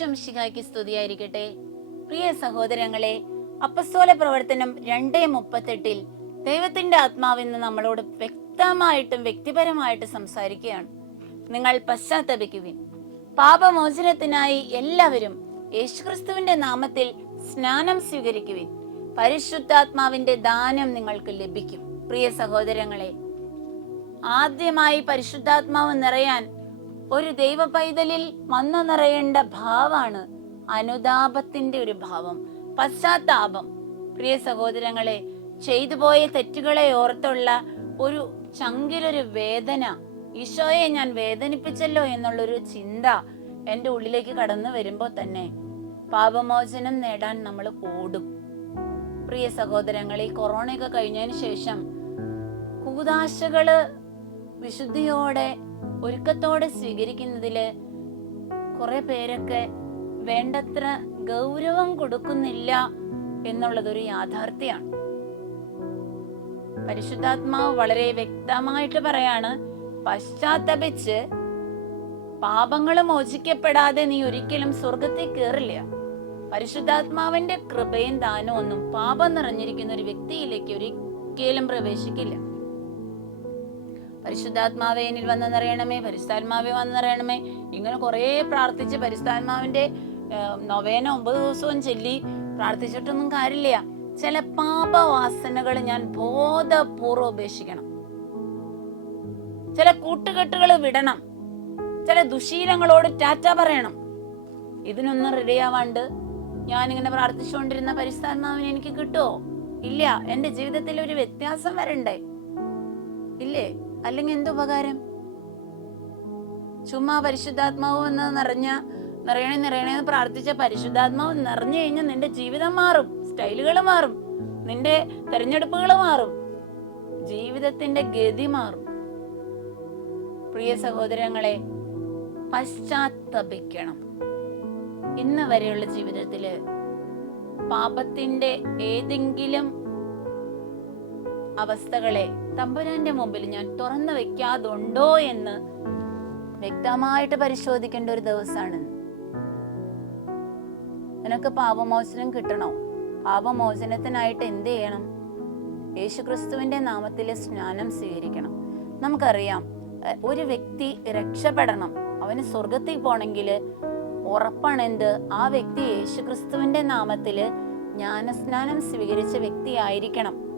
ഈശോ ശിഖായ്ക്ക് സ്തുതിയായിരിക്കട്ടെ പ്രിയ സഹോദരങ്ങളെ അപ്പസ്തോല പ്രവർത്തനം രണ്ടേ മുപ്പത്തെട്ടിൽ ദൈവത്തിന്റെ ആത്മാവെന്ന് നമ്മളോട് വ്യക്തമായിട്ടും വ്യക്തിപരമായിട്ടും സംസാരിക്കുകയാണ്. നിങ്ങൾ പശ്ചാത്തപിക്കുവിൻ. പാപമോചനത്തിനായി എല്ലാവരും യേശുക്രിസ്തുവിന്റെ നാമത്തിൽ സ്നാനം സ്വീകരിക്കുവിൻ. പരിശുദ്ധാത്മാവിന്റെ ദാനം നിങ്ങൾക്ക് ലഭിക്കും. പ്രിയ സഹോദരങ്ങളെ ആദ്യമായി പരിശുദ്ധാത്മാവ് നിറയാൻ ഒരു ദൈവ പൈതലിൽ വന്നു നിറയേണ്ട ഭാവാണ് അനുതാപത്തിന്റെ ഒരു ഭാവം പശ്ചാത്താപം. പ്രിയ സഹോദരങ്ങളെ ചെയ്തു പോയ തെറ്റുകളെ ഓർത്തുള്ള ഒരു ചങ്കിലൊരു വേദന ഈശോയെ ഞാൻ വേദനിപ്പിച്ചല്ലോ എന്നുള്ളൊരു ചിന്ത എന്റെ ഉള്ളിലേക്ക് കടന്നു വരുമ്പോൾ തന്നെ പാപമോചനം നേടാൻ നമ്മൾ ഓടും പ്രിയ സഹോദരങ്ങൾ ഈ കൊറോണയൊക്കെ കഴിഞ്ഞതിന് ശേഷം കൂതാശകൾ വിശുദ്ധിയോടെ ഒരുക്കത്തോടെ സ്വീകരിക്കുന്നതിൽ കുറെ പേരൊക്കെ വേണ്ടത്ര ഗൗരവം കൊടുക്കുന്നില്ല എന്നുള്ളതൊരു യാഥാർത്ഥ്യമാണ് പരിശുദ്ധാത്മാവ് വളരെ വ്യക്തമായിട്ട് പറയാണ് പശ്ചാത്തപിച്ച് പാപങ്ങൾ മോചിക്കപ്പെടാതെ നീ ഒരിക്കലും സ്വർഗത്തിൽ കയറില്ല പരിശുദ്ധാത്മാവിന്റെ കൃപയും ദാനവും ഒന്നും പാപം നിറഞ്ഞിരിക്കുന്ന ഒരു വ്യക്തിയിലേക്ക് ഒരിക്കലും പ്രവേശിക്കില്ല. പരിശുദ്ധാത്മാവെ എന്നിൽ വന്ന് നിറയണമേ പരിശുദ്ധാത്മാവെ വന്ന് നിറയണമേ ഇങ്ങനെ കുറേ പ്രാർത്ഥിച്ച് പരിശുദ്ധാത്മാവിന്റെ നൊവേന ഒമ്പത് ദിവസവും ചൊല്ലി പ്രാർത്ഥിച്ചിട്ടൊന്നും കാര്യമില്ല. ചില പാപവാസനകൾ ഞാൻ ബോധപൂർവം ഉപേക്ഷിക്കണം. ചില കൂട്ടുകെട്ടുകൾ വിടണം. ചില ദുശീലങ്ങളോട് ടാറ്റ പറയണം. ഇതിനൊന്നും റെഡിയാവാണ്ട് ഇങ്ങനെ പ്രാർത്ഥിച്ചുകൊണ്ടിരുന്ന പരിസ്ഥാത്മാവിന് എനിക്ക് കിട്ടുമോ ഇല്ല എന്റെ ജീവിതത്തിൽ ഒരു വ്യത്യാസം വരണ്ടേ? ഇല്ലേ? അല്ലെങ്കിൽ എന്തുപകാരം ചുമ്മാ പരിശുദ്ധാത്മാവ് എന്ന് നിറഞ്ഞ നിറയണേ നിറയണേ എന്ന് പ്രാർത്ഥിച്ച പരിശുദ്ധാത്മാവ് നിറഞ്ഞു കഴിഞ്ഞാൽ നിന്റെ ജീവിതം മാറും. സ്റ്റൈലുകൾ മാറും. നിന്റെ തെരഞ്ഞെടുപ്പുകൾ മാറും. ജീവിതത്തിന്റെ ഗതി മാറും. പ്രിയ സഹോദരങ്ങളെ പശ്ചാത്തപിക്കണം. ഇന്ന് വരെയുള്ള ജീവിതത്തിൽ പാപത്തിന്റെ ഏതെങ്കിലും അവസ്ഥകളെ തമ്പുരാന്റെ മുമ്പിൽ ഞാൻ തുറന്നു വെക്കാതുണ്ടോ എന്ന് വ്യക്തമായിട്ട് പരിശോധിക്കേണ്ട ഒരു ദിവസമാണ്. നിനക്ക് പാപമോചനം കിട്ടണോ? പാപമോചനത്തിനായിട്ട് എന്ത് ചെയ്യണം? യേശുക്രിസ്തുവിന്റെ നാമത്തിലെ സ്നാനം സ്വീകരിക്കണം. നമുക്കറിയാം ഒരു വ്യക്തി രക്ഷപ്പെടണം. അവന് സ്വർഗത്തിൽ പോണെങ്കിൽ ഉറപ്പാണ് എന്ത് ആ വ്യക്തി യേശുക്രിസ്തുവിന്റെ നാമത്തിൽ ജ്ഞാനസ്നാനം സ്വീകരിച്ച വ്യക്തി ആയിരിക്കണം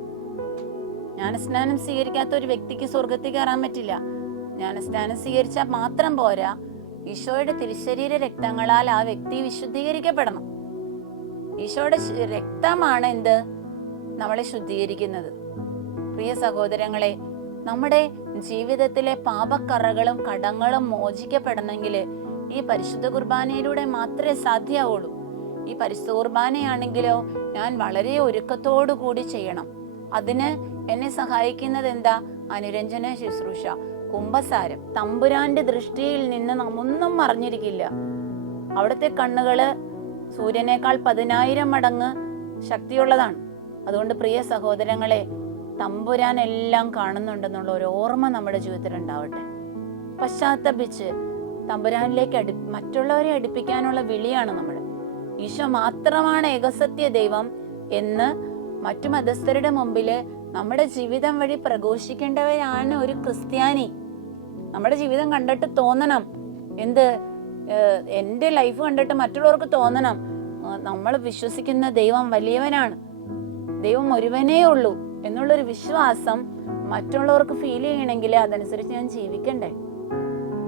ജ്ഞാനസ്നാനം സ്വീകരിക്കാത്ത ഒരു വ്യക്തിക്ക് സ്വർഗത്തിൽ കയറാൻ പറ്റില്ല. ജ്ഞാനസ്നാനം സ്വീകരിച്ചാൽ മാത്രം പോരാ. ഈശോയുടെ തിരുശരീര രക്തങ്ങളാൽ ആ വ്യക്തി വിശുദ്ധീകരിക്കപ്പെടണം. ഈശോയുടെ രക്തമാണ് എന്ത്? നമ്മളെ ശുദ്ധീകരിക്കുന്നത്. പ്രിയ സഹോദരങ്ങളെ നമ്മുടെ ജീവിതത്തിലെ പാപക്കറകളും കടങ്ങളും മോചിക്കപ്പെടണമെങ്കിൽ ഈ പരിശുദ്ധ കുർബാനയിലൂടെ മാത്രമേ സാധ്യമാവുള്ളൂ ഈ പരിശുദ്ധ കുർബാനയാണെങ്കിലോ ഞാൻ വളരെ ഒരുക്കത്തോടു കൂടി ചെയ്യണം. അതിന് എന്നെ സഹായിക്കുന്നത് എന്താ? അനുരഞ്ജന ശുശ്രൂഷ. കുംഭസാരം. തമ്പുരാന്റെ ദൃഷ്ടിയിൽ നിന്ന് നമ്മൊന്നും മറിഞ്ഞിരിക്കില്ല അവിടുത്തെ കണ്ണുകൾ സൂര്യനേക്കാൾ പതിനായിരം മടങ്ങ് ശക്തിയുള്ളതാണ്. അതുകൊണ്ട് പ്രിയ സഹോദരങ്ങളെ തമ്പുരാൻ എല്ലാം കാണുന്നുണ്ടെന്നുള്ള ഒരു ഓർമ്മ നമ്മുടെ ജീവിതത്തിൽ ഉണ്ടാവട്ടെ. പശ്ചാത്തപിച്ച് തമ്പുരാനിലേക്ക് അടു മറ്റുള്ളവരെ അടുപ്പിക്കാനുള്ള വിളിയാണ് നമ്മൾ. ഈശോ മാത്രമാണ് ഏകസത്യ ദൈവം എന്ന് മറ്റു മതസ്ഥരുടെ മുമ്പിൽ നമ്മുടെ ജീവിതം വഴി പ്രഘോഷിക്കേണ്ടവരാണ് ഒരു ക്രിസ്ത്യാനി. നമ്മുടെ ജീവിതം കണ്ടിട്ട് തോന്നണം. എന്ത് എന്റെ ലൈഫ് കണ്ടിട്ട് മറ്റുള്ളവർക്ക് തോന്നണം. നമ്മൾ വിശ്വസിക്കുന്ന ദൈവം വലിയവനാണ്. ദൈവം ഒരുവനേ ഉള്ളൂ എന്നുള്ളൊരു വിശ്വാസം മറ്റുള്ളവർക്ക് ഫീൽ ചെയ്യണമെങ്കിൽ അതനുസരിച്ച് ഞാൻ ജീവിക്കണ്ടേ?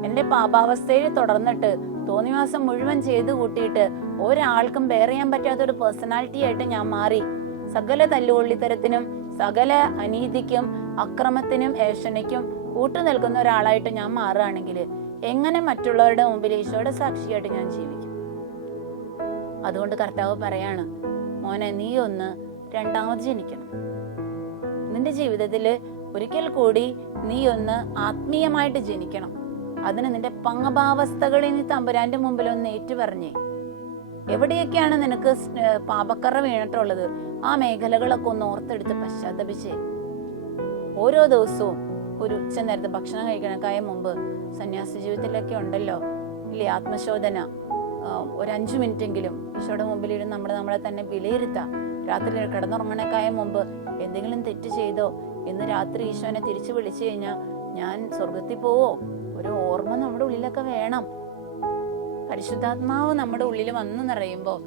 എന്റെ പാപാവസ്ഥയിൽ തുടർന്നിട്ട് തോന്നിവാസം മുഴുവൻ ചെയ്തു കൂട്ടിയിട്ട് ഒരാൾക്കും ബെയർ ചെയ്യാൻ പറ്റാത്തൊരു പേഴ്സണാലിറ്റി ആയിട്ട് ഞാൻ മാറി. സകല തല്ലുകൊള്ളിത്തരത്തിനും സകല അനീതിക്കും അക്രമത്തിനും ഏഷണയ്ക്കും കൂട്ടു നിൽക്കുന്ന ഒരാളായിട്ട് ഞാൻ മാറുകയാണെങ്കിൽ എങ്ങനെ മറ്റുള്ളവരുടെ മുമ്പിൽ ഈശോയുടെ സാക്ഷിയായിട്ട് ഞാൻ ജീവിക്കും? അതുകൊണ്ട് കർത്താവ് പറയാണ് മോനെ നീ ഒന്ന് രണ്ടാമത് ജനിക്കണം. നിന്റെ ജീവിതത്തിൽ ഒരിക്കൽ കൂടി നീ ഒന്ന് ആത്മീയമായിട്ട് ജനിക്കണം. അതിന് നിന്റെ പങ്ങഭാവസ്ഥകളെ നീ തമ്പുരാന്റെ മുമ്പിൽ ഒന്ന് ഏറ്റുപറഞ്ഞേ. എവിടെയൊക്കെയാണ് നിനക്ക് പാപക്കറ വീണിട്ടുള്ളത്? ആ മേഖലകളൊക്കെ ഒന്ന് ഓർത്തെടുത്ത് പശ്ചാത്തപിച്ചേ. ഓരോ ദിവസവും ഒരു ഉച്ച നേരത്തെ ഭക്ഷണം കഴിക്കണക്കായ മുമ്പ് സന്യാസ ജീവിതത്തിലൊക്കെ ഉണ്ടല്ലോ? ഇല്ലേ ആത്മശോധന. ഒരു അഞ്ച് മിനിറ്റെങ്കിലും ഈശോയുടെ മുമ്പിൽ ഇരുന്ന് നമ്മൾ നമ്മളെ തന്നെ വിലയിരുത്താം. രാത്രി കിടന്നുറങ്ങണക്കായ മുമ്പ് എന്തെങ്കിലും തെറ്റ് ചെയ്തോ ഇന്ന് രാത്രി ഈശോനെ തിരിച്ചു വിളിച്ചു കഴിഞ്ഞാൽ ഞാൻ സ്വർഗത്തിൽ പോവോ? ഒരു ഓർമ്മ നമ്മുടെ ഉള്ളിലൊക്കെ വേണം. പരിശുദ്ധാത്മാവ് നമ്മുടെ ഉള്ളിൽ വന്നു നിറയുമ്പോൾ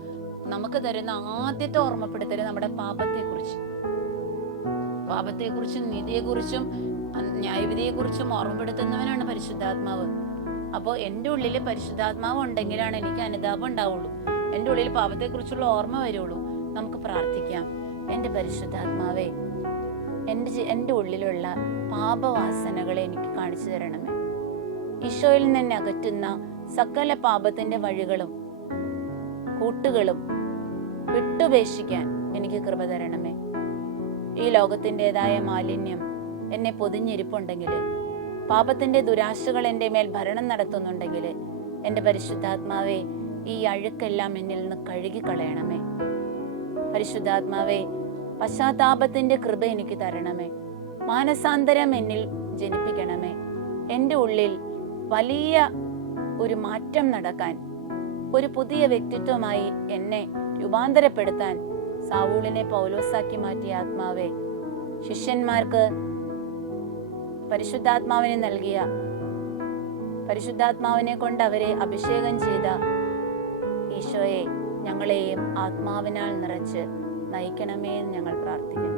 നമുക്ക് തരുന്ന ആദ്യത്തെ ഓർമ്മപ്പെടുത്തൽ നമ്മുടെ പാപത്തെക്കുറിച്ച്. പാപത്തെക്കുറിച്ചും നീതിയെക്കുറിച്ചും ന്യായവിധിയെക്കുറിച്ചും ഓർമ്മപ്പെടുത്തുന്നവനാണ് പരിശുദ്ധാത്മാവ്. അപ്പോൾ എന്റെ ഉള്ളിൽ പരിശുദ്ധാത്മാവ് ഉണ്ടെങ്കിലാണ് എനിക്ക് അനുതാപം ഉണ്ടാവുള്ളൂ. എന്റെ ഉള്ളിൽ പാപത്തെക്കുറിച്ചുള്ള ഓർമ്മ വരുള്ളൂ. നമുക്ക് പ്രാർത്ഥിക്കാം. എന്റെ പരിശുദ്ധാത്മാവേ എന്റെ എന്റെ ഉള്ളിലുള്ള പാപവാസനകളെ എനിക്ക് കാണിച്ചു തരണമേ. ഈശോയിൽ നിന്ന് അകറ്റുന്ന സകല പാപത്തിന്റെ വഴികളും കൂട്ടുകളും വിട്ടുപേക്ഷിക്കാൻ എനിക്ക് കൃപ തരണമേ. ഈ ലോകത്തിന്റെതായ മാലിന്യം എന്നെ പൊതിഞ്ഞിരിപ്പുണ്ടെങ്കിൽ പാപത്തിന്റെ ദുരാശകൾ എന്റെ മേൽ ഭരണം നടത്തുന്നുണ്ടെങ്കിൽ എന്റെ പരിശുദ്ധാത്മാവെ ഈ അഴുക്കെല്ലാം എന്നിൽ നിന്ന് കഴുകിക്കളയണമേ. പരിശുദ്ധാത്മാവെ പശ്ചാത്താപത്തിന്റെ കൃപ എനിക്ക് തരണമേ. മാനസാന്തരം എന്നിൽ ജനിപ്പിക്കണമേ. എന്റെ ഉള്ളിൽ വലിയ ഒരു മാറ്റം നടക്കാൻ ഒരു പുതിയ വ്യക്തിത്വമായി എന്നെ രൂപാന്തരപ്പെടുത്താൻ സാവൂളിനെ പൗലോസാക്കി മാറ്റിയ ആത്മാവെ ശിഷ്യന്മാർക്ക് പരിശുദ്ധാത്മാവിനെ നൽകിയ പരിശുദ്ധാത്മാവിനെ കൊണ്ട് അവരെ അഭിഷേകം ചെയ്ത ഈശോയെ ഞങ്ങളെയും ആത്മാവിനാൽ നിറച്ച് നയിക്കണമേ എന്ന് ഞങ്ങൾ പ്രാർത്ഥിക്കുന്നു.